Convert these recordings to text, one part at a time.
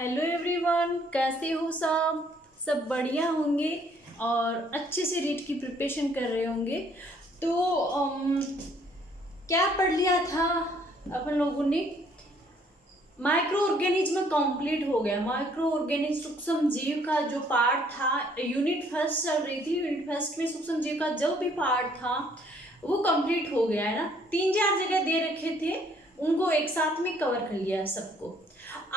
Hello everyone, कैसे हो सब बढ़िया होंगे और अच्छे से रीट की प्रिपरेशन कर रहे होंगे। तो क्या पढ़ लिया था अपन लोगों ने? माइक्रो ऑर्गेनिज्म कंप्लीट हो गया। माइक्रो ऑर्गेनिज्म सूक्ष्म जीव का जो पार्ट था, यूनिट फर्स्ट चल रही थी। यूनिट फर्स्ट में सूक्ष्म जीव का जो भी पार्ट था वो कंप्लीट हो गया है ना। 3-4 जगह दे रखे थे, उनको एक साथ में कवर कर लिया है सबको।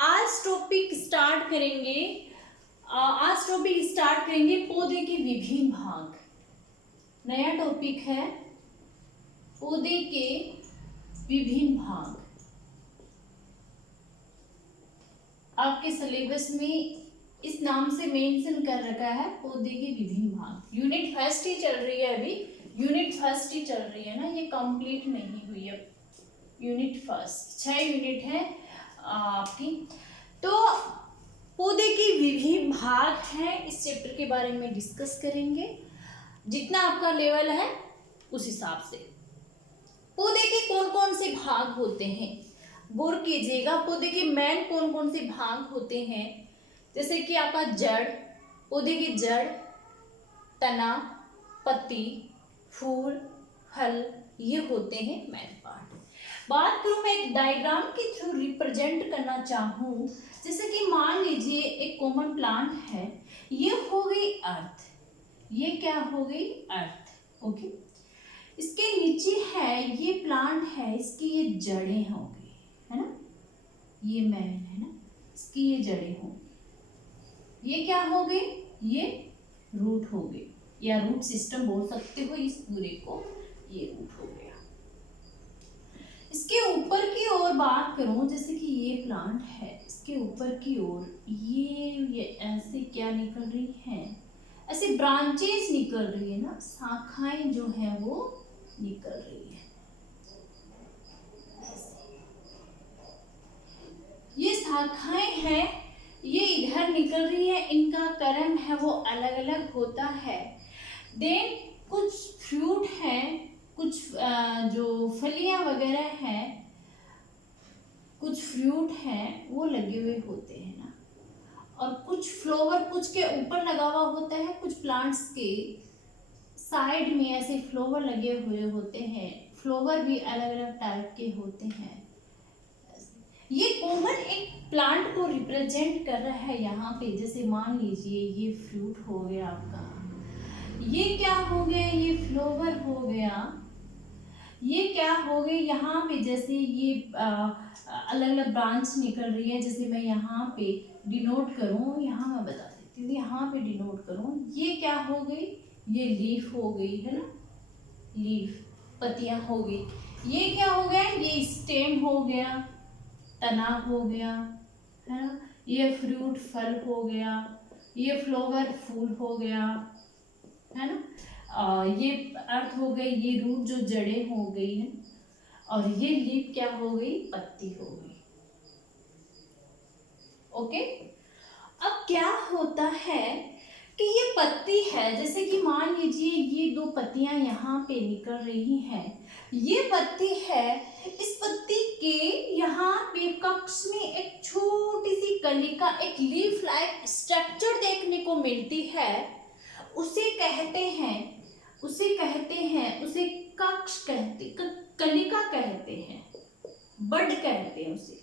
आज टॉपिक स्टार्ट करेंगे। पौधे के विभिन्न भाग। नया टॉपिक है पौधे के विभिन्न भाग। आपके सिलेबस में इस नाम से मेंशन कर रखा है, पौधे के विभिन्न भाग। यूनिट फर्स्ट ही चल रही है अभी, यूनिट फर्स्ट ही चल रही है ना, ये कंप्लीट नहीं हुई अब। यूनिट फर्स्ट 6 यूनिट है आपकी। तो पौधे के विभिन्न भाग हैं, इस चैप्टर के बारे में डिस्कस करेंगे। जितना आपका लेवल है उस हिसाब से। पौधे के कौन कौन से भाग होते हैं गौर कीजिएगा। पौधे के मेन कौन कौन से भाग होते हैं, जैसे कि आपका जड़, पौधे की जड़, तना, पत्ती, फूल, फल, ये होते हैं मेन पार्ट। बात करूं मैं एक डायग्राम के थ्रू रिप्रेजेंट करना चाहूं, जैसे कि मान लीजिए एक कॉमन प्लांट है, ये हो गई अर्थ, ये क्या हो गई अर्थ, ओके। इसके नीचे है ये प्लांट है, इसकी ये जड़ें हो गई, है ना, ये मैन है ना, इसकी ये जड़ें हो, ये क्या हो गई, ये रूट हो गई, या रूट सिस्टम बोल सकते हो इस पूरे को, ये रूट हो गया। इसके ऊपर की ओर बात करूं, जैसे कि ये प्लांट है, इसके ऊपर की ओर ये ऐसे क्या निकल रही है, ऐसे ब्रांचेस निकल रही है ना, शाखाएं जो है वो निकल रही है। ये शाखाएं हैं, ये इधर निकल रही है, इनका क्रम है वो अलग अलग होता है। देन कुछ फ्रूट है, कुछ जो फलियां वगैरह हैं, कुछ फ्रूट हैं वो लगे हुए होते हैं ना, और कुछ फ्लावर कुछ के ऊपर लगा हुआ होता है, कुछ प्लांट्स के साइड में ऐसे फ्लावर लगे हुए होते हैं। फ्लावर भी अलग अलग टाइप के होते हैं। ये कॉमन एक प्लांट को रिप्रेजेंट कर रहा है यहाँ पे। जैसे मान लीजिए ये फ्रूट हो गया आपका, ये क्या हो गया, ये फ्लावर हो गया, ये क्या हो गई, यहाँ पे जैसे ये अलग अलग ब्रांच निकल रही है। जैसे मैं यहाँ पे डिनोट करूँ, यहाँ मैं बता देती हूँ, यहाँ पे डिनोट करूँ, ये क्या हो गई, ये लीफ हो गई, है ना, लीफ, पत्तियां हो गई। ये क्या हो गया, ये स्टेम हो गया, तना हो गया, है ना, ये फ्रूट फल हो गया, ये फ्लावर फूल हो गया, है ना, ये अर्थ हो गई, ये रूट जो जड़ें हो गई है, और ये लीफ क्या हो गई, पत्ती हो गई, ओके। अब क्या होता है कि ये पत्ती है, जैसे कि मान लीजिए ये दो पत्तियां यहाँ पे निकल रही हैं, ये पत्ती है, इस पत्ती के यहाँ पे कक्ष में एक छोटी सी कलिका, एक लीफ लाइक स्ट्रक्चर देखने को मिलती है। उसे कहते हैं उसे कक्ष कहते, कलिका कहते हैं, बड कहते हैं उसे।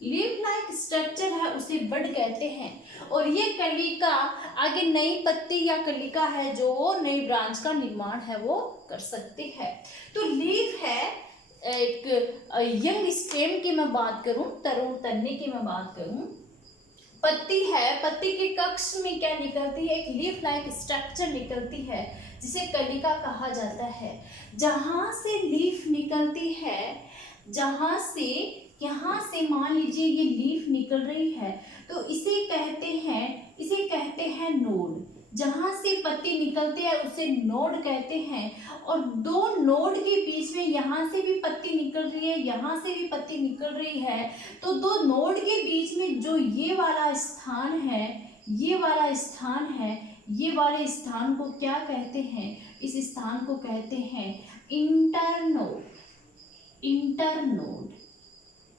लीफ लाइक स्ट्रक्चर है उसे बड कहते हैं। और ये कलिका आगे नई पत्ती या कलिका है जो नई ब्रांच का निर्माण है वो कर सकती है। तो लीफ है, एक यंग स्टेम की मैं बात करूं, तरुण तन्ने की मैं बात करूं, पत्ती है, पत्ती के कक्ष में क्या निकलती है, एक लीफ लाइक स्ट्रक्चर निकलती है जिसे कलिका कहा जाता है। जहां से लीफ निकलती है, जहां से यहाँ से मान लीजिए ये लीफ निकल रही है, तो इसे कहते हैं नोड। जहां से पत्ती निकलती है उसे नोड कहते हैं। और दो नोड के बीच में, यहाँ से भी पत्ती निकल रही है, यहाँ से भी पत्ती निकल रही है, तो दो नोड के बीच में जो ये वाला स्थान है, ये वाले स्थान को क्या कहते हैं, इस स्थान को कहते हैं इंटरनोड।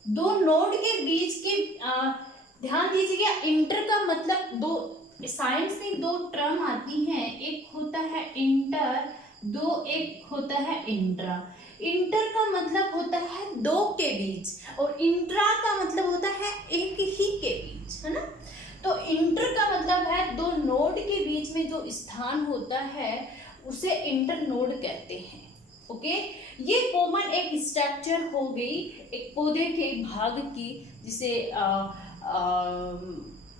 दो नोड के बीच के ध्यान दीजिएगा, इंटर का मतलब दो, साइंस में दो टर्म आती हैं, एक होता है इंटर, एक होता है इंट्रा। इंटर का मतलब होता है दो के बीच और इंट्रा का मतलब होता है एक ही के बीच, है ना। तो इंटर का मतलब है दो नोड के बीच में जो स्थान होता है उसे इंटर नोड कहते हैं। ओके, ये कॉमन एक स्ट्रक्चर हो गई एक पौधे के भाग की, जिसे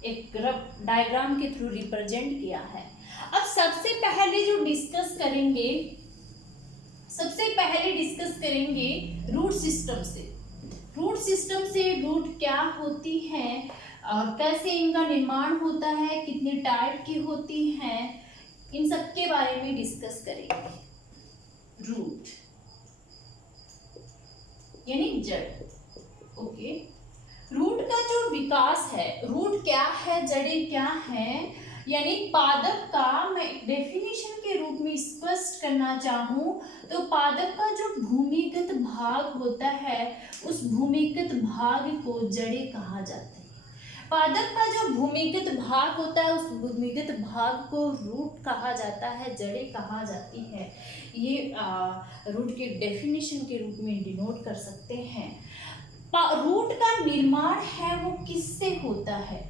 एक रफ डायग्राम के थ्रू रिप्रेजेंट किया है। अब सबसे पहले डिस्कस करेंगे रूट सिस्टम से। रूट क्या होती है और कैसे इनका निर्माण होता है, कितने टाइप की होती हैं, इन सब के बारे में डिस्कस करेंगे। रूट यानी जड़। ओके, रूट का जो विकास है, रूट क्या है, जड़ें क्या हैं, यानी पादप का मैं डेफिनेशन के रूप में स्पष्ट करना चाहूं तो पादप का जो भूमिगत भाग होता है उस भूमिगत भाग को जड़ें कहा जाता है। पादप का जो भूमिगत भाग होता है उस भूमिगत भाग को रूट कहा जाता है, जड़ें कहा जाती है। ये रूट के डेफिनेशन के रूप में डिनोट कर सकते हैं। रूट का निर्माण है वो किससे होता है,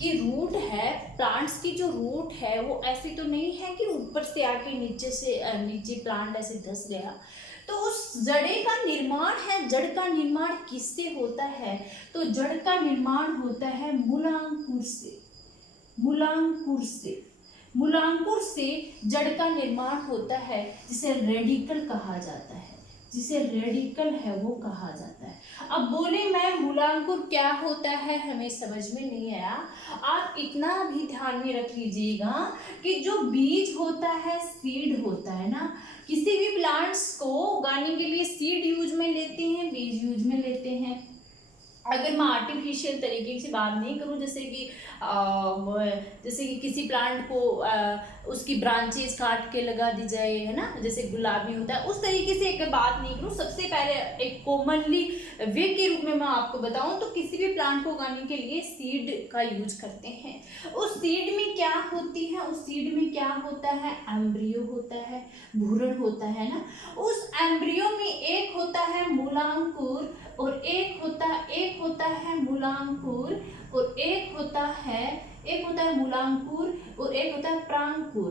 कि रूट है, प्लांट्स की जो रूट है वो ऐसी तो नहीं है कि ऊपर से आके नीचे प्लांट ऐसे धस गया। तो उस जड़े का निर्माण है, जड़ का निर्माण किससे होता है, तो जड़ का निर्माण होता है मूलांकुर से जड़ का निर्माण होता है, जिसे रेडिकल कहा जाता है, वो कहा जाता है। अब बोले मैं मूलांकुर क्या होता है, हमें समझ में नहीं आया। आप इतना भी ध्यान में रख लीजिएगा कि जो बीज होता है, सीड होता है ना, किसी भी प्लांट्स को उगाने के लिए सीड यूज में लेते हैं, बीज यूज में लेते हैं। अगर मैं आर्टिफिशियल तरीके से बात नहीं करूं, जैसे कि किसी प्लांट को उसकी ब्रांचेस काट के लगा दी जाए, है ना, जैसे गुलाब में होता है, उस तरीके से एक बात नहीं करूं। सबसे पहले एक कॉमनली वे के रूप में मैं आपको बताऊं तो किसी भी प्लांट को उगाने के लिए सीड का यूज करते हैं। उस सीड में क्या होती है, उस सीड में क्या होता है, एम्ब्रियो होता है, भ्रूण होता है ना। उस एम्ब्रियो में एक होता है मूलांकुर और एक होता है मूलांकुर और एक होता है मूलांकुर और एक होता है प्रांकुर।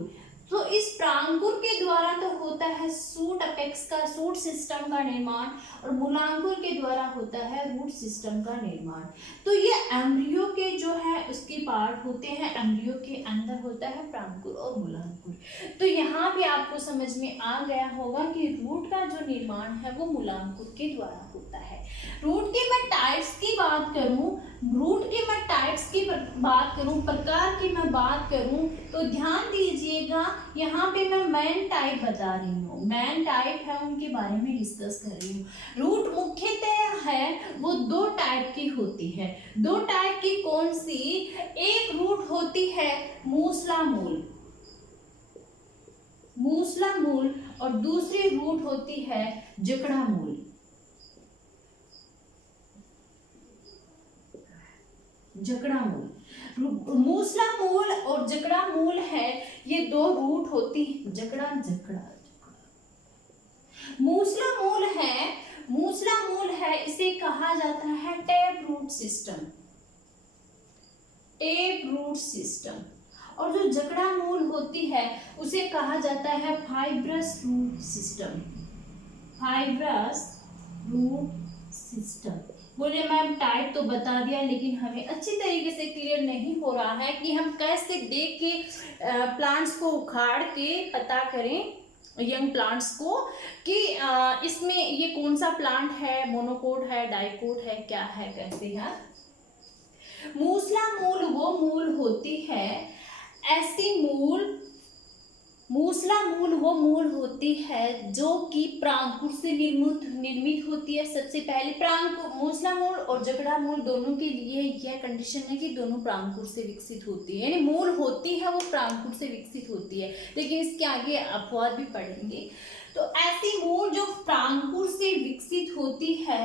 तो इस प्रांकुर के द्वारा तो होता है सूट अपेक्स का, सूट सिस्टम का निर्माण, और मूलांकुर के द्वारा होता है रूट सिस्टम का निर्माण। तो ये एम्ब्रियो के जो है उसके पार्ट होते हैं, एम्ब्रियो के अंदर होता है प्रांकुर और मूलांकुर। तो यहाँ पे आपको समझ में आ गया होगा कि रूट का जो निर्माण है वो मूलांकुर के द्वारा होता है। रूट के मैं टाइप्स की बात करूं, प्रकार की मैं बात करूं तो ध्यान दीजिएगा, यहाँ पे मैं मेन टाइप बता रही हूँ, मेन टाइप है उनके बारे में डिस्कस कर रही हूँ। रूट मुख्यतः है वो दो टाइप की होती है। दो टाइप की कौन सी, एक रूट होती है मूसला मूल और दूसरी रूट होती है जकड़ा मूल। मूसला मूल और जकड़ा मूल है, ये दो रूट होती है। जकड़ा मूसला मूल है, इसे कहा जाता है टेप रूट सिस्टम। और जो जकड़ा मूल होती है उसे कहा जाता है फाइब्रस रूट सिस्टम। बोले मैम टाइप तो बता दिया, लेकिन हमें अच्छी तरीके से क्लियर नहीं हो रहा है कि हम कैसे देख के प्लांट्स को उखाड़ के पता करें यंग प्लांट्स को कि इसमें ये कौन सा प्लांट है, मोनोकोट है, डाइकोट है, क्या है, कैसे है। मूसला मूल वो मूल होती है, ऐसी मूसला मूल वो मूल होती है जो कि प्रांकुर से निर्मित होती है। सबसे पहले प्रांकुर, मूसला मूल और जकड़ा मूल दोनों के लिए यह कंडीशन है कि दोनों प्रांकुर से विकसित होती है, यानी मूल होती है वो प्रांकुर से विकसित होती है, लेकिन इसके आगे अपवाद भी पढ़ेंगे। तो ऐसी मूल जो प्रांकुर से विकसित होती है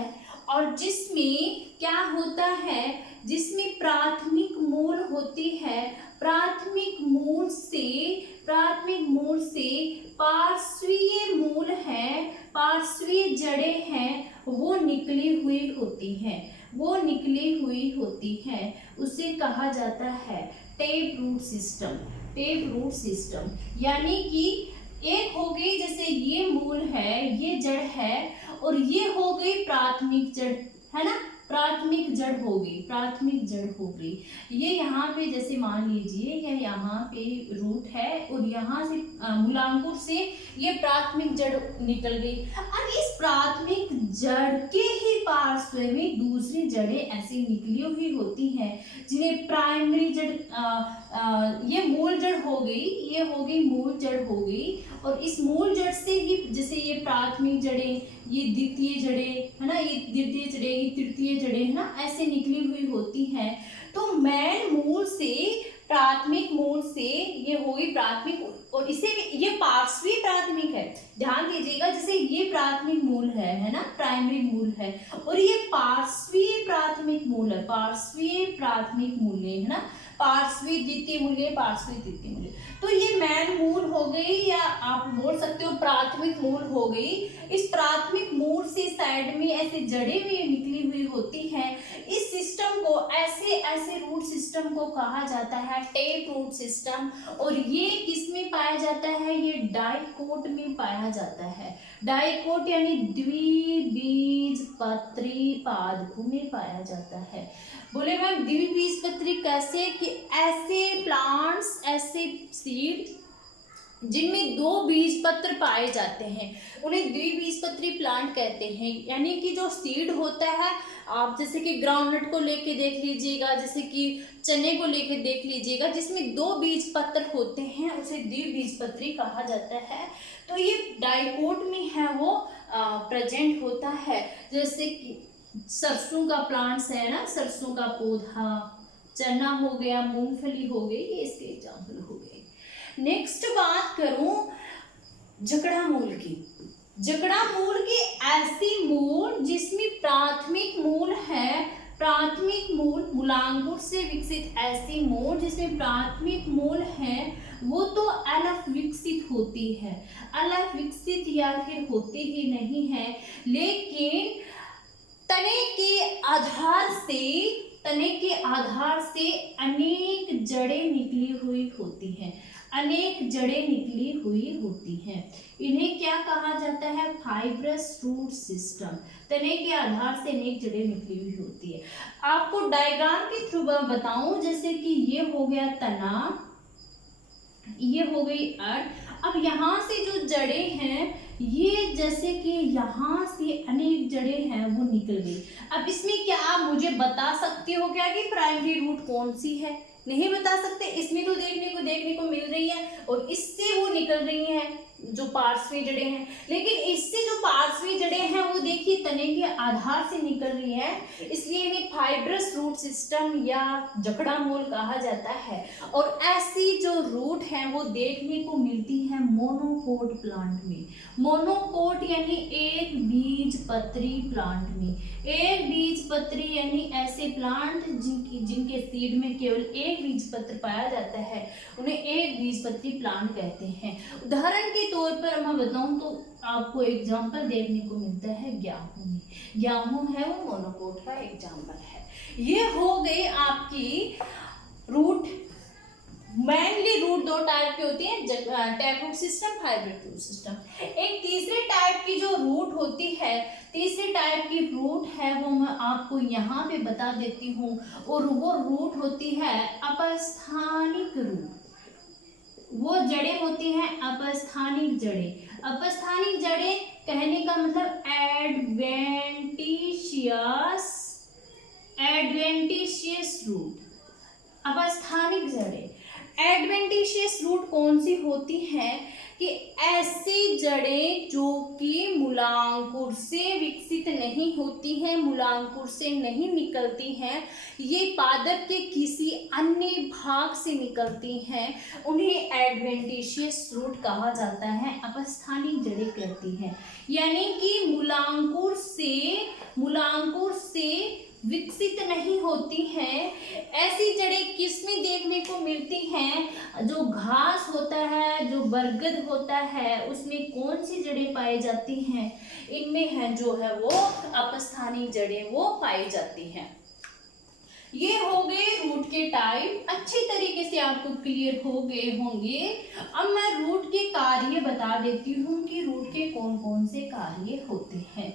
और जिसमें क्या होता है, जिसमें प्राथमिक मूल होती है, प्राथमिक मूल से पार्श्वीय मूल है, पार्श्वीय जड़ें हैं, वो निकली हुई होती हैं, वो निकली हुई होती है, उसे कहा जाता है tap root system. Tap root system यानी कि एक हो गई, जैसे ये मूल है, ये जड़ है, और ये हो गई प्राथमिक जड़, है ना, प्राथमिक जड़ हो गई, प्राथमिक जड़ हो गई। ये यहाँ पे जैसे मान लीजिए यह यहाँ पे रूट है और यहाँ से मूलांकुर से ये प्राथमिक जड़ निकल गई। अब इस प्राथमिक जड़ के ही पार्श्व में दूसरी जड़ें ऐसी निकली हुई होती हैं जिन्हें प्राइमरी जड़, ये मूल जड़ हो गई, ये हो गई मूल जड़ हो गई, और इस मूल जड़ से ही जैसे ये प्राथमिक जड़ें, ये द्वितीय जड़ें, है ना, ये द्वितीय जड़ें, ये तृतीय जड़ें, है ना, ऐसे निकली हुई होती हैं। तो मेन मूल से, प्राथमिक मूल से ये हो गई प्राथमिक, और इसे ये पार्श्वीय प्राथमिक है, ध्यान दीजिएगा, जैसे ये प्राथमिक मूल है ना, प्राइमरी मूल है, और ये पार्श्वीय प्राथमिक मूल है, पार्श्वीय प्राथमिक मूल्य, है ना, पार्श्वीय द्वितीय मूल्य, पार्श्वीय तृतीय मूल्य। तो ये मेन मूल हो गई, या आप बोल सकते हो प्राथमिक मूल हो गई। इस प्राथमिक मूल से साइड में ऐसे जड़ें भी निकली हुई होती हैं। इस सिस्टम को, ऐसे रूट सिस्टम को कहा जाता है टेप रूट सिस्टम, और ये किसमें पाया जाता है, ये डाइकोट में पाया जाता है। डाइकोट यानी द्विबीजपत्री पादपों में पाया जाता है। बोले मैम द्विबीजपत्री कैसे, कि ऐसे प्लांट्स, ऐसे सीड जिनमें 2 बीज पत्र पाए जाते हैं उन्हें द्विबीजपत्री प्लांट कहते हैं। यानी कि जो सीड होता है, आप जैसे कि ग्राउंडनट को लेके देख लीजिएगा, जैसे कि चने को लेके देख लीजिएगा, जिसमें 2 बीज पत्र होते हैं उसे द्विबीजपत्री कहा जाता है। तो ये डाइकोट में है वो प्रेजेंट होता है। जैसे कि सरसों का प्लांट्स है ना, सरसों का पौधा, चना हो गया, मूंगफली हो गई, ये इसके एग्जाम्पल हो गए। नेक्स्ट बात करूं जकड़ा मूल की। जकड़ा मूल की ऐसी मूल जिसमें प्राथमिक मूल है, प्राथमिक मूल मूलांकुर से विकसित ऐसी मूल जिसमें प्राथमिक मूल है, वो तो अलग विकसित होती है, अलग विकसित या फिर होती ही नहीं है, लेकिन तने के आधार से अनेक जड़ें निकली हुई होती हैं, अनेक जड़ें निकली हुई होती हैं। इन्हें क्या कहा जाता है, फाइब्रस रूट सिस्टम। तने के आधार से अनेक जड़ें निकली हुई होती है। आपको डायग्राम के थ्रू बताऊं, जैसे कि ये हो गया तना, ये हो गई अर्थ। अब यहाँ से जो जड़ें हैं, ये जैसे कि यहाँ से अनेक जड़ें हैं वो निकल गई। अब इसमें क्या आप मुझे बता सकते हो क्या कि प्राइमरी रूट कौन सी है? नहीं बता सकते। इसमें तो देखने को मिल रही है, और इससे वो निकल रही हैं जो पार्श्वीय जड़ें हैं, लेकिन इससे जो पार्श्वीय जड़ें हैं वो देखिए तने के आधार से निकल रही है, इसलिए इन्हें फाइब्रस रूट सिस्टम या जकड़ा मूल कहा जाता है। और ऐसी जो रूट है वो देखने को मिलती है मोनोकोट प्लांट में। मोनोकोट यानी एक बीजपत्री प्लांट में। एक बीजपत्री यानी ऐसे प्लांट जिनके सीड में केवल एक बीजपत्र पाया जाता है, उन्हें एक बीजपत्री प्लांट कहते हैं। उदाहरण के तौर पर मैं बताऊं तो आपको एग्जाम्पल देखने को मिलता है गेहूं में। गेहूं है वो मोनोकोट का एग्जाम्पल है। ये हो गई आपकी रूट। मेनली रूट 2 टाइप की होती है, tap root system, hybrid root system. एक तीसरे टाइप की जो रूट होती है, तीसरे टाइप की रूट है वो मैं आपको यहाँ पे बता देती हूँ, और वो रूट होती है अपस्थानिक रूट। वो जड़ें होती हैं अपस्थानिक जड़ें। अपस्थानिक जड़ें कहने का मतलब एडवेंटिशियस रूट। अपस्थानिक जड़ें एडवेंटिशियस रूट कौन सी होती हैं? कि ऐसी जड़ें जो कि मूलांकुर से विकसित नहीं होती हैं, मूलांकुर से नहीं निकलती हैं, ये पादप के किसी अन्य भाग से निकलती हैं, उन्हें एडवेंटिशियस रूट कहा जाता है, अपस्थानिक जड़ें कहती हैं। यानी कि मूलांकुर से विकसित नहीं होती हैं। ऐसी जड़ें किसमें देखने को मिलती हैं? जो घास होता है, जो बरगद होता है, उसमें कौन सी जड़ें पाई जाती हैं? इनमें है जो है वो अपस्थानिक जड़ें वो पाई जाती हैं। ये हो गए रूट के टाइप, अच्छी तरीके से आपको क्लियर हो गए होंगे। अब मैं रूट के कार्य बता देती हूँ कि रूट के कौन कौन से कार्य होते हैं।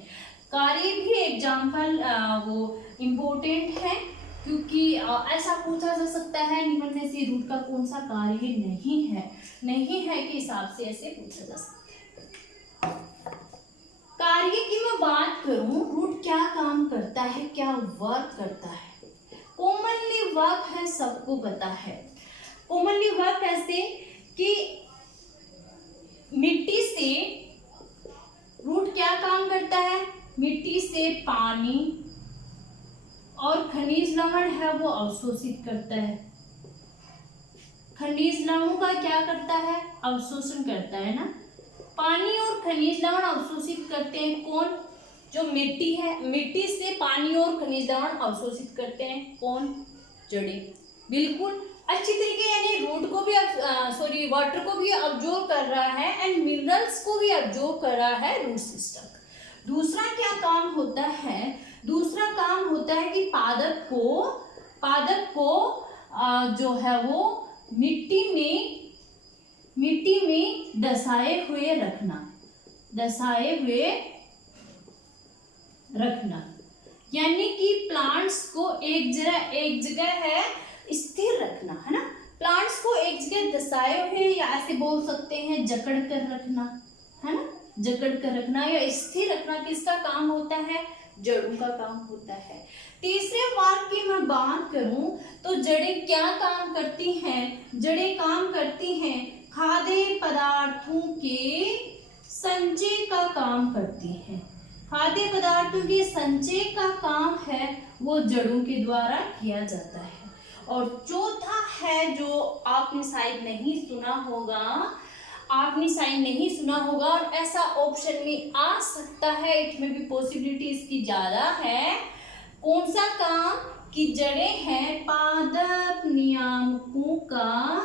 कार्य भी एग्जाम्पल वो इम्पोर्टेंट है, क्योंकि ऐसा पूछा जा सकता है निम्न में से रूट का कौन सा कार्य नहीं है के हिसाब से ऐसे पूछा जा सकता है। कार्य की मैं बात करूं, रूट क्या काम करता है, क्या वर्क करता है? कॉमनली वर्क है, सबको पता है। कॉमनली वर्क ऐसे कि मिट्टी से रूट क्या काम करता है? मिट्टी से पानी और खनिज लवण है वो अवशोषित करता है। खनिज लवणों का क्या करता है? अवशोषण करता है ना। पानी और खनिज लवण अवशोषित करते हैं कौन? जो मिट्टी है, मिट्टी से पानी और खनिज लवण अवशोषित करते हैं कौन? जड़ें। बिल्कुल अच्छी तरीके, यानी रूट को भी वाटर को भी अब्जॉर्ब कर रहा है एंड मिनरल्स को भी अब्जॉर्ब कर रहा है रूट सिस्टम। दूसरा क्या काम होता है? दूसरा काम होता है कि पादप को जो है वो मिट्टी में दसाए हुए रखना, यानी कि प्लांट्स को एक जगह है स्थिर रखना, है ना। प्लांट्स को एक जगह दसाए हुए, या ऐसे बोल सकते हैं जकड़ कर रखना, है ना। जकड़ कर रखना या स्थिर रखना किसका काम होता है? जड़ों का काम होता है। तीसरे वाक्य की मैं बात करूं तो जड़ें क्या काम करती हैं? जड़ें काम करती हैं खाद्य पदार्थों के संचय का काम करती हैं। खाद्य पदार्थों के संचय का काम है वो जड़ों के द्वारा किया जाता है। और चौथा है जो आपने शायद नहीं सुना होगा और ऐसा ऑप्शन में आ सकता है, इसमें भी पॉसिबिलिटी इसकी ज्यादा है। कौन सा काम? कि जड़ें हैं पादप नियामकों का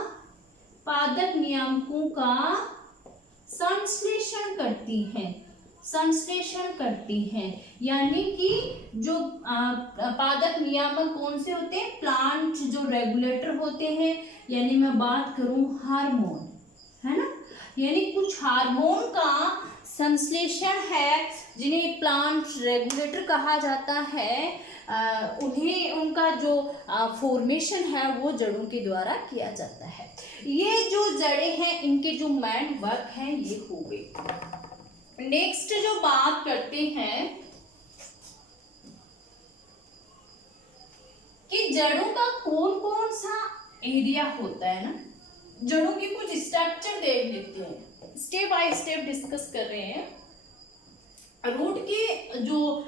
संश्लेषण करती हैं। यानी कि जो पादप नियामक कौन से होते हैं? प्लांट जो रेगुलेटर होते हैं, यानी मैं बात करूं हार्मोन, है ना। यानी कुछ हार्मोन का संश्लेषण है जिन्हें प्लांट रेगुलेटर कहा जाता है। उनका जो फॉर्मेशन है वो जड़ों के द्वारा किया जाता है। ये जो जड़ें हैं इनके जो मेन वर्क हैं ये हो गए। नेक्स्ट जो बात करते हैं कि जड़ों का कौन कौन सा एरिया होता है ना। जड़ों की कुछ स्ट्रक्चर देख लेते हैं, स्टेप बाय स्टेप डिस्कस कर रहे हैं। रूट के जो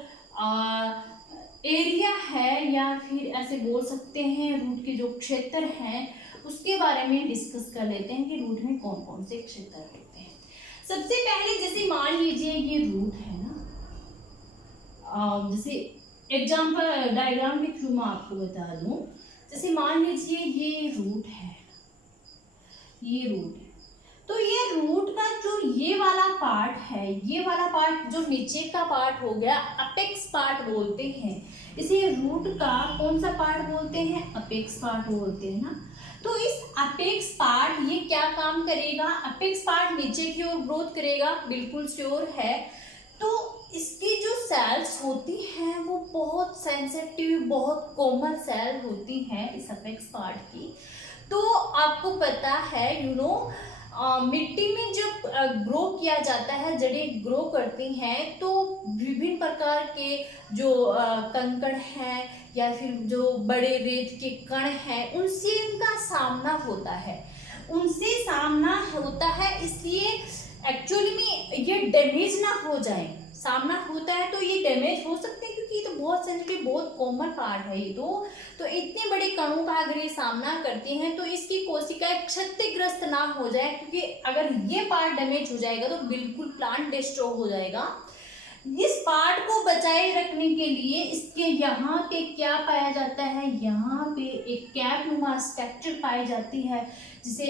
एरिया है, या फिर ऐसे बोल सकते हैं रूट के जो क्षेत्र हैं उसके बारे में डिस्कस कर लेते हैं कि रूट में कौन कौन से क्षेत्र होते हैं। सबसे पहले जैसे मान लीजिए ये रूट है ना, जैसे एग्जांपल डायग्राम के थ्रू मैं आपको बता दूं। जैसे मान लीजिए ये रूट है, तो ये रूट का जो ये वाला पार्ट है, ये वाला पार्ट जो नीचे का पार्ट हो गया, अपेक्स पार्ट बोलते हैं इसे। रूट का कौन सा पार्ट बोलते हैं? अपेक्स पार्ट बोलते हैं ना। तो इस अपेक्स पार्ट ये क्या काम करेगा? अपेक्स पार्ट नीचे की ओर ग्रोथ करेगा, बिल्कुल श्योर है। तो इसकी जो सेल्स होती हैं वो बहुत सेंसिटिव, बहुत कोमल सेल होती हैं इस अपेक्स पार्ट की। तो आपको पता है मिट्टी में जब ग्रो किया जाता है, जड़ें ग्रो करती हैं, तो विभिन्न प्रकार के जो कंकड़ हैं या फिर जो बड़े रेत के कण हैं उनसे इनका सामना होता है। उनसे सामना होता है। इसलिए एक्चुअली में ये डैमेज ना हो जाए, सामना होता है तो ये डैमेज हो सकते हैं, क्योंकि ये तो बहुत सेंसिटिव, बहुत कॉमन पार्ट है ये तो इतने बड़े कणों का अगर ये सामना करती हैं तो इसकी कोशिकाएं क्षतिग्रस्त ना हो जाए, क्योंकि अगर ये पार्ट डैमेज हो जाएगा तो बिल्कुल प्लांट डिस्ट्रॉय हो जाएगा। इस पार्ट को बचाए रखने के लिए इसके यहाँ पे क्या पाया जाता है, यहाँ पे एक कैप नुमा स्ट्रक्चर पाई जाती है, जिसे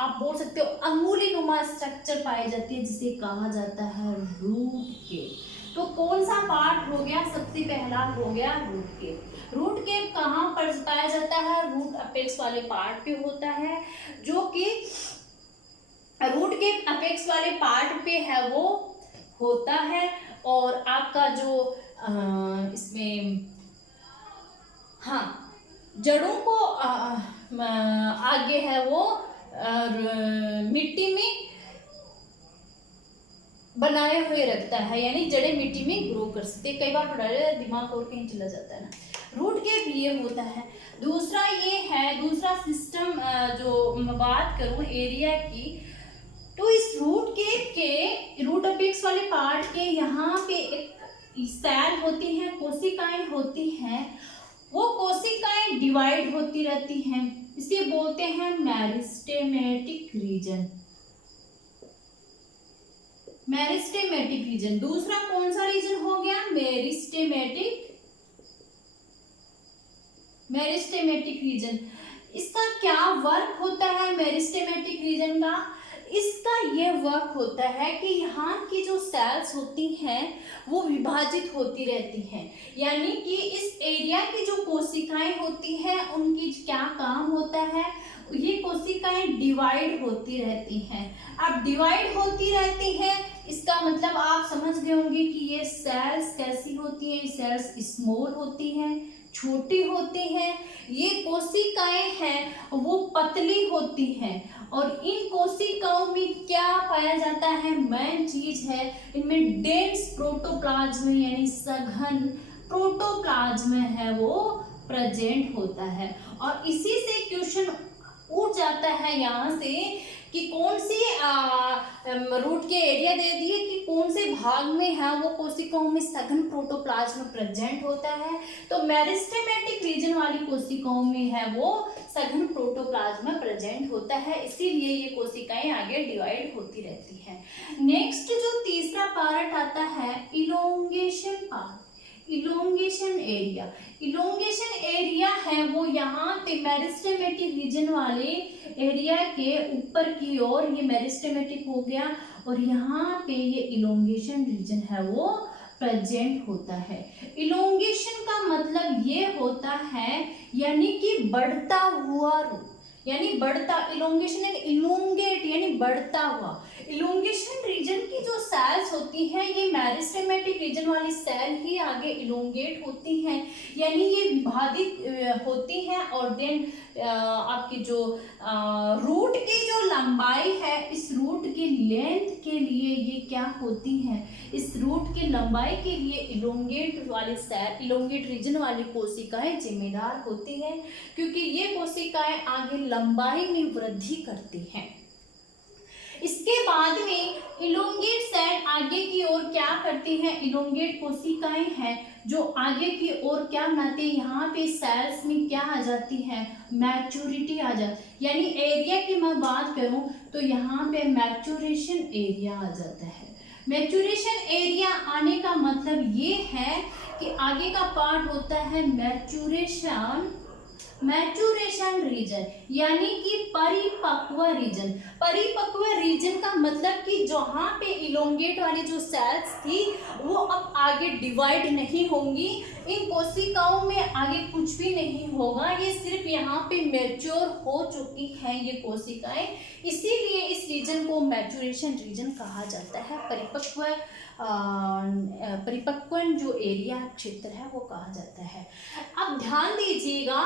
आप बोल सकते हो अंगुली नुमा स्ट्रक्चर पाई जाती है, जिसे कहा जाता है रूट केप। तो कौन सा पार्ट हो गया, सबसे पहला हो गया रूट केप। रूट केप कहाँ पर पाया जाता है, रूट अपेक्स वाले पार्ट पे होता है, जो कि रूट केप अपेक्स वाले पार्ट पे है वो होता है। और आपका जो इसमें हाँ जड़ों को आगे है वो मिट्टी में बनाए हुए रखता है, यानी जड़ें मिट्टी में ग्रो कर सकते हैं। कई बार थोड़ा दिमाग और कहीं चला जाता है ना। रूट केप ये होता है। दूसरा ये है, दूसरा सिस्टम जो मैं बात करूं एरिया की, तो इस रूट केप के रूट अपेक्स वाले पार्ट के यहाँ पे एक सेल होती हैं, कोशिकाएं होती हैं। वो कोशिकाएं डिवाइड होती रहती हैं, इसे बोलते हैं मेरिस्टेमेटिक रीजन। Meristematic reason. दूसरा कौन सा रीजन हो गया, मेरिस्टेमेटिक रीजन। इसका क्या वर्क होता है मेरिस्टेमेटिक रीजन का, इसका ये वर्क होता है कि यहाँ की जो सेल्स होती हैं वो विभाजित होती रहती हैं, यानी कि इस एरिया की जो कोशिकाएं होती हैं उनकी क्या काम होता है, ये कोशिकाएं डिवाइड होती रहती हैं। अब डिवाइड होती रहती हैं, इसका मतलब आप समझ गए होंगे कि ये सेल्स कैसी होती हैं, सेल्स स्मॉल होती हैं, छोटी होती हैं। ये कोशिकाएं हैं वो पतली होती हैं, और इन कोशिकाओं में क्या पाया जाता है, मेन चीज है इनमें डेंस प्रोटोप्लाज्म यानी सघन प्रोटोप्लाज्म है वो प्रेजेंट होता है। और इसी से क्वेश्चन उठ जाता है यहाँ से कि कौन सी रूट के एरिया दे दिए कि कौन से भाग में है वो कोशिकाओं में सघन प्रोटोप्लाज्म प्रेजेंट होता है, तो मेरिस्टेमेटिक रीजन वाली कोशिकाओं में है वो सघन प्रोटोप्लाज्म प्रेजेंट होता है, इसीलिए ये कोशिकाएं आगे डिवाइड होती रहती हैं। नेक्स्ट जो तीसरा पार्ट आता है elongation part, elongation area. Elongation area है वो यहाँ पे मेरिस्टेमेटिक रीजन वाले एरिया के ऊपर की ओर ये मेरिस्टेमेटिक हो गया, और यहाँ पे ये इलोंगेशन रीजन है वो प्रेजेंट होता है। इलोंगेशन का मतलब ये होता है यानी कि बढ़ता हुआ रूप, यानी बढ़ता, इलोंगेशन यानी इलोंगेट यानी बढ़ता हुआ। इलोंगेशन रीजन की जो सेल्स होती हैं ये मेरिस्टेमेटिक रीजन वाली सेल ही आगे इलोंगेट होती हैं, यानी ये विभाजित होती हैं। और देन आपकी जो रूट की जो लंबाई है, इस रूट की लेंथ के लिए ये क्या होती हैं, इस रूट की लंबाई के लिए इलोंगेट वाली सेल, इलोंगेट रीजन वाली कोशिकाएं जिम्मेदार होती हैं, क्योंकि ये कोशिकाएं आगे लंबाई में वृद्धि करती हैं। इसके बाद में इलोंगेट सेल आगे की ओर क्या करती हैं, इलोंगेट कोशिकाएं हैं जो आगे की ओर क्या बनाते हैं, यहाँ पे सेल्स में क्या आ जाती है, मैच्योरिटी आ जाती, यानी एरिया की मैं बात करूं तो यहाँ पे मैच्योरेशन एरिया आ जाता है। मैच्योरेशन एरिया आने का मतलब ये है कि आगे का पार्ट होता है मैच्योरेशन रीजन, यानी कि परिपक्व रीजन। परिपक्व रीजन का मतलब कि जहाँ पे इलोंगेट वाली जो सेल्स थी वो अब आगे डिवाइड नहीं होंगी, इन कोशिकाओं में आगे कुछ भी नहीं होगा, ये सिर्फ यहाँ पे मैच्योर हो चुकी हैं ये कोशिकाएं, इसीलिए इस रीजन को मैच्योरेशन रीजन कहा जाता है। परिपक्वन जो एरिया क्षेत्र है वो कहा जाता है। अब ध्यान दीजिएगा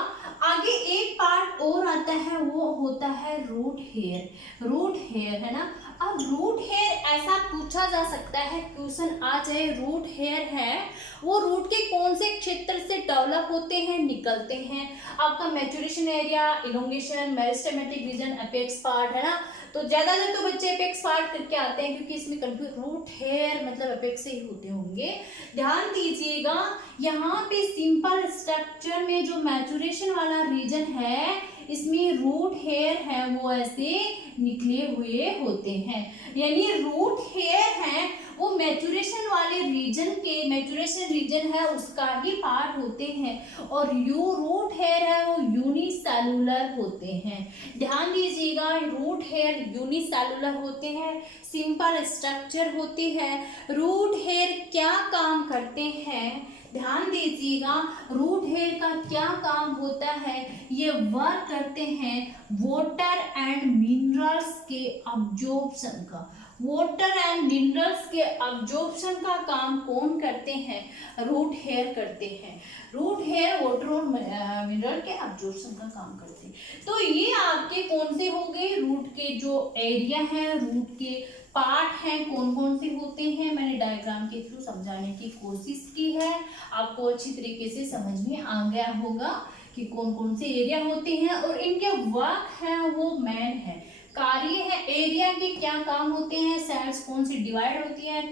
आगे एक पार्ट और आता है वो होता है रूट हेयर। रूट हेयर है ना, अब रूट हेयर ऐसा पूछा जा सकता है, क्वेश्चन आ जाए, रूट हेयर है वो रूट के कौन से क्षेत्र से डेवलप होते हैं, निकलते हैं? आपका maturation area, elongation, meristematic reason, apex part, है ना। तो ज्यादातर तो बच्चे एपेक्स पार्ट करके आते हैं क्योंकि इसमें कंफ्यूज, रूट हेयर मतलब एपेक्स से ही होते होंगे। ध्यान दीजिएगा यहाँ पे सिंपल स्ट्रक्चर में जो मैच्योरेशन वाला रीजन है इसमें रूट हेयर है वो ऐसे निकले हुए होते हैं, यानी रूट हेयर है वो मैच्योरेशन वाले रीजन के, मैच्योरेशन रीजन है उसका ही पार्ट होते हैं, और यू रूट हेयर है वो यूनिसेलुलर होते हैं। ध्यान दीजिएगा रूट हेयर यूनिसेलुलर होते हैं, सिंपल स्ट्रक्चर होती है। रूट हेयर क्या काम करते हैं, ध्यान दीजिएगा, रूट हेयर का क्या काम होता है, ये वर्क करते हैं वाटर एंड मिनरल्स के अब्जॉर्प्शन का। वाटर एंड मिनरल्स के अब्जॉर्प्शन का काम कौन करते हैं, रूट हेयर करते हैं। रूट हेयर वाटर और मिनरल के अब्जॉर्प्शन का काम करते हैं। तो ये आपके कौन से हो गए, रूट के जो एरिया है, रूट के पार्ट हैं कौन कौन से होते हैं, मैंने डायग्राम के थ्रू समझाने की कोशिश की है, आपको अच्छी तरीके से समझ में आ गया होगा कि कौन कौन से एरिया होते हैं और इनके वर्क है वो मेन है, कार्य है। एरिया के क्या काम होते हैं, सेल्स कौन सी डिवाइड होती है,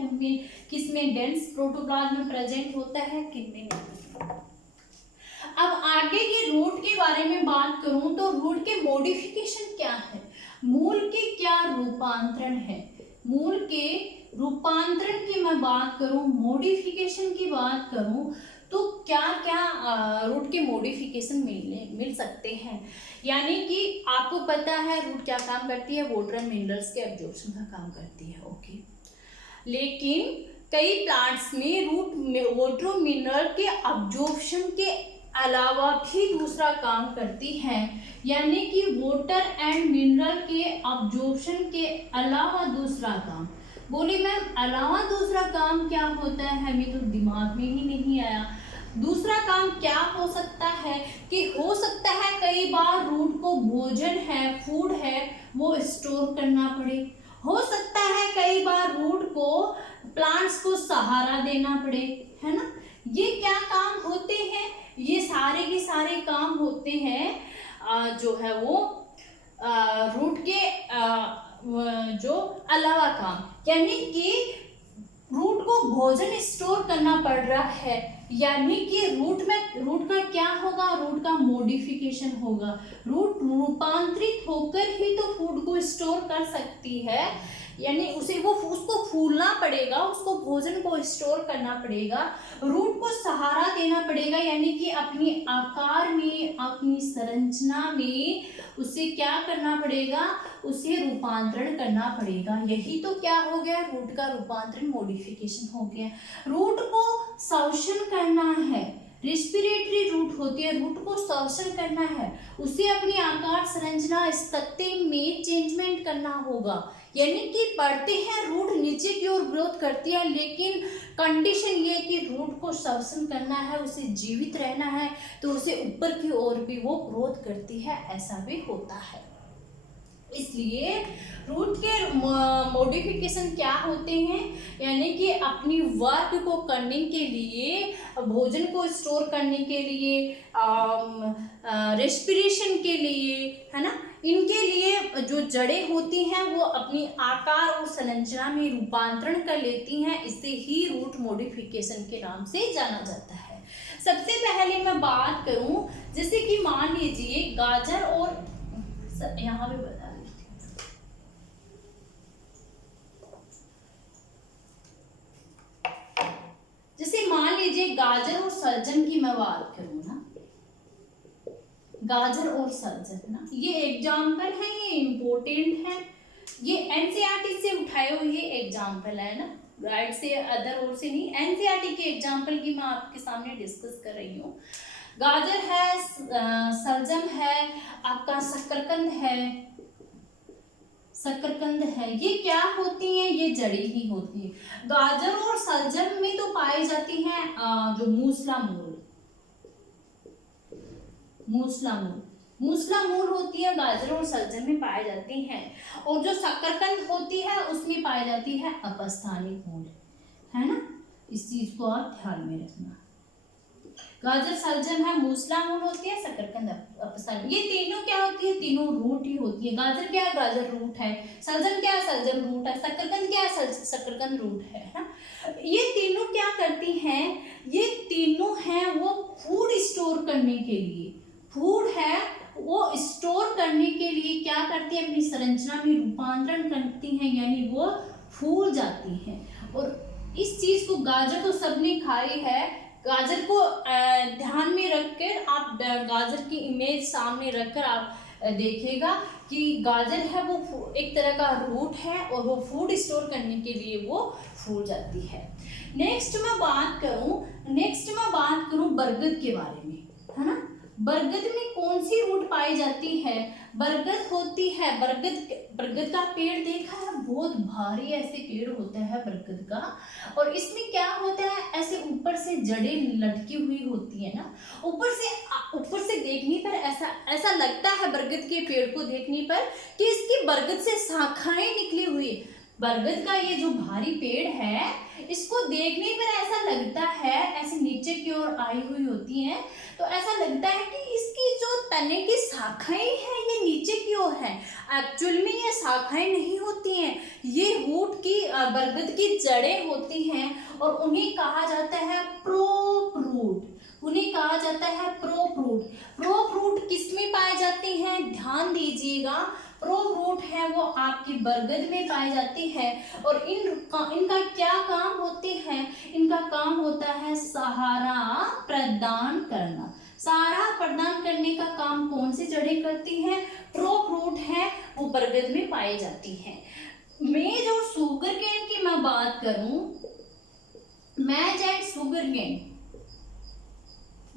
किसमें डेंस प्रोटोप्लाज्म प्रेजेंट होता है, किनमें नहीं। अब आगे के रूट के बारे में बात करूं तो रूट के मॉडिफिकेशन क्या है, मूल के क्या रूपांतरण है, मूल के रूपांतरण की मैं बात करूं, मॉडिफिकेशन की बात करूं तो क्या क्या रूट के मॉडिफिकेशन मिल सकते हैं। यानी कि आपको पता है रूट क्या काम करती है, वाटर एंड मिनरल्स के एब्जॉर्प्शन का काम करती है, ओके। लेकिन कई प्लांट्स में रूट में वाटर और मिनरल के एब्जॉर्प्शन के अलावा भी दूसरा काम करती है, यानी कि वाटर एंड मिनरल के अब्जॉर्प्शन के अलावा दूसरा काम। बोली मैम अलावा दूसरा काम क्या होता है, हमें तो दिमाग में ही नहीं आया। दूसरा काम क्या हो सकता है कि हो सकता है कई बार रूट को भोजन है, फूड है, वो स्टोर करना पड़े। हो सकता है कई बार रूट को प्लांट्स को सहारा देना पड़े, है ना। ये क्या काम होते हैं, ये सारे के सारे काम होते हैं जो है वो रूट के जो अलावा काम, यानी कि रूट को भोजन स्टोर करना पड़ रहा है, यानी कि रूट का क्या होगा, रूट का मॉडिफिकेशन होगा। रूट रूपांतरित होकर ही तो फूड को स्टोर कर सकती है, यानी उसको फूलना पड़ेगा, उसको भोजन को स्टोर करना पड़ेगा, रूट को सहारा देना पड़ेगा, यानी कि अपनी आकार में, अपनी संरचना में उसे क्या करना पड़ेगा, उसे रूपांतरण करना पड़ेगा। यही तो क्या हो गया, रूट का रूपांतरण, मॉडिफिकेशन हो गया। रूट को श्वसन करना है, रेस्पिरेटरी रूट होती है, रूट को श्वसन करना है, उसे अपनी आकार संरचना स्थिति में चेंजमेंट करना होगा, यानी कि बढ़ते हैं रूट नीचे की ओर ग्रोथ करती है, लेकिन कंडीशन ये कि रूट को श्वसन करना है, उसे जीवित रहना है, तो उसे ऊपर की ओर भी वो ग्रोथ करती है, ऐसा भी होता है। इसलिए रूट के मॉडिफिकेशन क्या होते हैं, यानी कि अपनी वर्क को करने के लिए, भोजन को स्टोर करने के लिए, रेस्पिरेशन के लिए, है ना, इनके लिए जो जड़ें होती हैं वो अपनी आकार और संरचना में रूपांतरण कर लेती हैं, इसे ही रूट मॉडिफिकेशन के नाम से जाना जाता है। सबसे पहले मैं बात करूं, जैसे कि मान लीजिए गाजर और यहाँ पे बता देती हूँ, जैसे मान लीजिए गाजर और सलजम की मैं बात करूँ ना, गाजर और सलजम ना, ये एग्जाम्पल है, ये इम्पोर्टेंट है, ये एनसीईआरटी से उठाए हुए एग्जाम्पल है ना, गाइड से अदर और से नहीं, एनसीईआरटी के एग्जाम्पल की मैं आपके सामने डिस्कस कर रही हूँ। गाजर है, सलजम है, आपका शकरकंद है, शकरकंद है, ये क्या होती हैं, ये जड़ी ही होती है। गाजर और सलजम में तो पाई जाती हैं जो मूसला मूल, मूसला मूल, मूसला मूल होती है गाजर और सलजम में पाई जाती हैं, और जो शकरकंद होती है उसमें पाई जाती है अपस्थानिक मूल, है ना। इस चीज को आप ध्यान में रखना। गाजर सलजम है, मूसला मूल होती है, शकरकंद अपस्थानिक। ये तीनों क्या होती है, तीनों रूट ही होती है। गाजर क्या है, गाजर रूट है। सलजम क्या है, सलजम रूट है। शकरकंद क्या है, शकरकंद रूट है ना। ये तीनों क्या करती हैं, ये तीनों हैं वो फूड स्टोर करने के लिए, फूड है वो स्टोर करने के लिए क्या करती है, अपनी संरचना में रूपांतरण करती हैं, यानी वो फूल जाती हैं। और इस चीज को, गाजर तो सबने खाई है, गाजर को ध्यान में रखकर आप गाजर की इमेज सामने रखकर आप देखिएगा कि गाजर है वो एक तरह का रूट है और वो फूड स्टोर करने के लिए वो फूल जाती है। नेक्स्ट मैं बात करूं बरगद के बारे में, है ना। बरगद में कौन सी रूट पाई जाती है, बरगद होती है, बरगद का पेड़ देखा है, बहुत भारी ऐसे पेड़ होता है बरगद का, और इसमें क्या होता है, ऐसे ऊपर से जड़ें लटकी हुई होती है ना, ऊपर से देखने पर ऐसा लगता है बरगद के पेड़ को देखने पर कि इसकी बरगद से शाखाएं निकली हुई। बरगद का ये जो भारी पेड़ है, इसको देखने पर ऐसा लगता है, ऐसे नीचे की ओर आई हुई होती है, तो ऐसा लगता है कि इसकी जो तने की शाखाएं हैं ये नीचे की ओर है। एक्चुअल में ये शाखाएं नहीं होती हैं, ये रूट की बरगद की जड़ें होती हैं, और उन्हें कहा जाता है प्रोप रूट। उन्हें कहा जाता है प्रोप रूट। प्रोप रूट किसमें पाए जाते हैं, ध्यान दीजिएगा, प्रोप रूट है वो आपकी बरगद में पाई जाती है, और इनका क्या काम होते हैं, इनका काम होता है सहारा प्रदान करना। सहारा प्रदान करने का काम कौन सी जड़ें करती हैं, प्रोप रूट है वो बरगद में पाई जाती है। मेज और शुगर केन की मैं बात करूं, मेज एंड शुगर केन,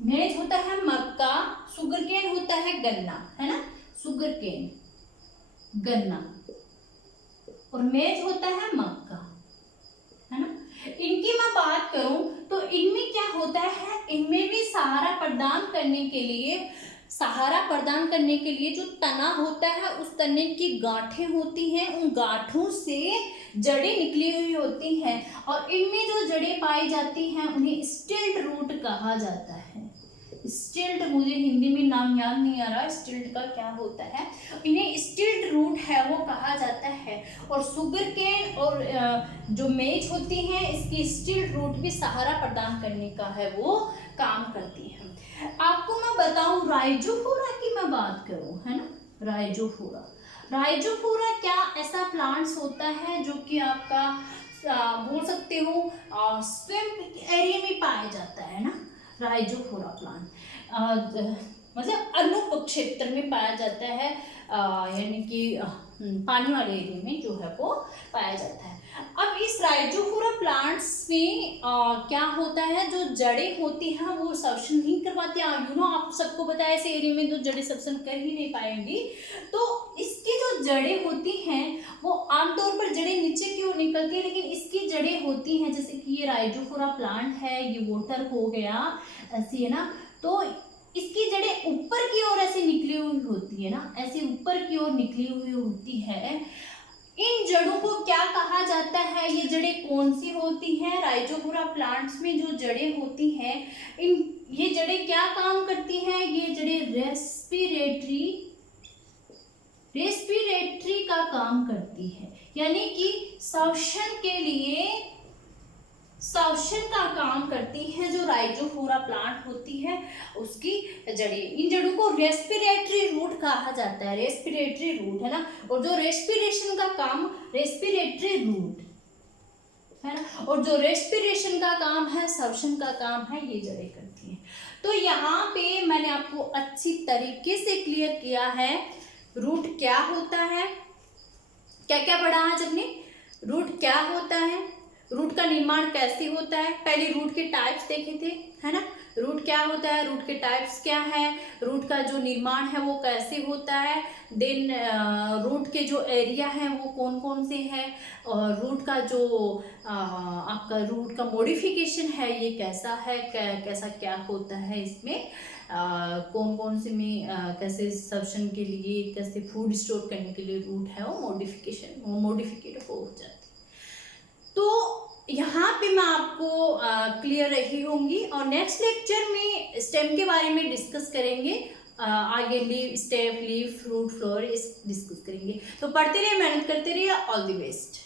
मेज होता है मक्का, शुगर केन होता है गन्ना, है ना, शुगर केन गन्ना और मेज होता है मक्का, है ना। इनकी मैं बात करूं तो इनमें क्या होता है, इनमें भी सहारा प्रदान करने के लिए जो तना होता है, उस तने की गांठें होती हैं, उन गांठों से जड़ें निकली हुई होती हैं, और इनमें जो जड़ें पाई जाती हैं उन्हें स्टिल्ट रूट कहा जाता है। स्टिल्ट, मुझे हिंदी में नाम याद नहीं आ रहा स्टिल्ट का क्या होता है, इन्हें स्टिल्ट रूट है वो कहा जाता है। और शुगर केन और जो मेज होती हैं, इसकी स्टिल्ट रूट भी सहारा प्रदान करने का है वो काम करती है। आपको मैं बताऊं राइजोफोरा की मैं बात करूं, है ना, राइजोफोरा क्या ऐसा प्लांट्स होता है जो कि आपका बोल सकते हो स्विम्प एरिया में पाया जाता है ना। राइजोफोरा प्लांट मतलब अनुप क्षेत्र में पाया जाता है, यानी कि पानी वाले एरिया में जो है वो पाया जाता है। अब इस राइजोफोरा प्लांट्स में क्या होता है, जो जड़ें होती हैं वो सब्शन नहीं कर पाती। आप सबको पता है ऐसे एरिया में तो जड़ें सब्शन कर ही नहीं पाएंगी, तो इसकी जो जड़ें होती हैं वो आमतौर पर जड़ें नीचे की ओर निकलती है, लेकिन इसकी जड़ें होती हैं, जैसे कि ये राइजोफोरा प्लांट है, ये वोटर हो गया ऐसी, है ना, तो इसकी जड़ें ऊपर की ओर ऐसे निकली हुई होती है ना, ऐसे ऊपर की ओर निकली हुई होती है। इन जड़ों को क्या कहा जाता है, ये जड़ें कौन सी होती हैं, राइजोफोरा प्लांट्स में जो जड़ें होती हैं, ये जड़ें क्या काम करती हैं, ये जड़ें रेस्पिरेटरी का काम करती है, यानी कि श्वसन का काम करती है। जो राइजोफोरा प्लांट होती है उसकी जड़ें, इन जड़ों को रेस्पिरेटरी रूट कहा जाता है, रेस्पिरेटरी रूट, है ना, और जो रेस्पिरेशन का काम रेस्पिरेटरी रूट, है ना, और जो रेस्पिरेशन का काम है, श्वसन का काम है, ये जड़ें करती हैं। तो यहाँ पे मैंने आपको अच्छी तरीके से क्लियर किया है रूट क्या होता है, क्या क्या पढ़ा आज हमने, रूट क्या होता है, रूट का निर्माण कैसे होता है, पहले रूट के टाइप्स देखे थे, है ना। रूट क्या होता है, रूट के टाइप्स क्या है, रूट का जो निर्माण है वो कैसे होता है, देन रूट के जो एरिया है वो कौन कौन से हैं, और रूट का जो आपका रूट का मॉडिफिकेशन है ये कैसा है, कैसा क्या होता है इसमें, कौन कौन से में कैसे सब्शन के लिए, कैसे फूड स्टोर करने के लिए रूट है वो मॉडिफिकेट हो जाती है। तो यहाँ पे मैं आपको क्लियर रही होंगी, और नेक्स्ट लेक्चर में स्टेम के बारे में डिस्कस करेंगे, आगे leave, stem, leaf, fruit, floor इस डिस्कस करेंगे। तो पढ़ते रहिए, मेहनत करते रहिए, ऑल द बेस्ट।